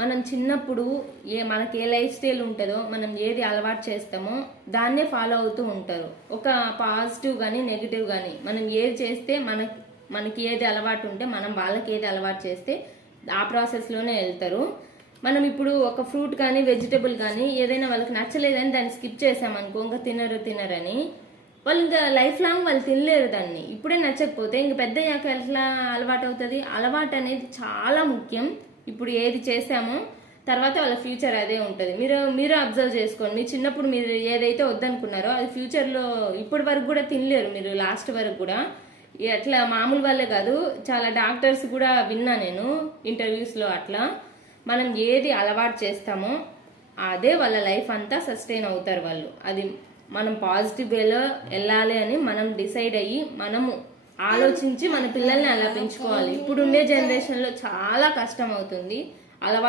మనం చిన్నప్పుడు మనకి ఏ లైఫ్ స్టైల్ ఉంటుందో, మనం ఏది అలవాటు చేస్తామో దాన్నే ఫాలో అవుతూ ఉంటారు. ఒక పాజిటివ్ కానీ నెగిటివ్ కానీ మనం ఏది చేస్తే మనకి ఏది అలవాటు ఉంటే మనం వాళ్ళకి ఏది అలవాటు చేస్తే ఆ ప్రాసెస్లోనే వెళ్తారు. మనం ఇప్పుడు ఒక ఫ్రూట్ కానీ వెజిటబుల్ కానీ ఏదైనా వాళ్ళకి నచ్చలేదని దాన్ని స్కిప్ చేసామనుకో, ఇంకా తినరని వాళ్ళు ఇంకా లైఫ్ లాంగ్ వాళ్ళు తినలేరు దాన్ని. ఇప్పుడే నచ్చకపోతే ఇంక పెద్దయ్యాక ఎట్లా అలవాటు అవుతుంది? అలవాటు అనేది చాలా ముఖ్యం. ఇప్పుడు ఏది చేసామో తర్వాత వాళ్ళ ఫ్యూచర్ అదే ఉంటుంది. మీరు అబ్జర్వ్ చేసుకోండి. మీ చిన్నప్పుడు మీరు ఏదైతే వద్దనుకున్నారో అది ఫ్యూచర్లో ఇప్పటి వరకు కూడా తినలేరు మీరు, లాస్ట్ వరకు కూడా. అట్లా మామూలు వాళ్ళే కాదు, చాలా డాక్టర్స్ కూడా విన్నా నేను ఇంటర్వ్యూస్లో. అట్లా మనం ఏది అలవాటు చేస్తామో అదే వాళ్ళ లైఫ్ అంతా సస్టైన్ అవుతారు వాళ్ళు. అది మనం పాజిటివ్ వేలో వెళ్ళాలి అని మనం డిసైడ్ అయ్యి మనము ఆలోచించి మన పిల్లల్ని అలా పెంచుకోవాలి. ఇప్పుడు ఉండే జనరేషన్లో చాలా కష్టం అవుతుంది అలవాటు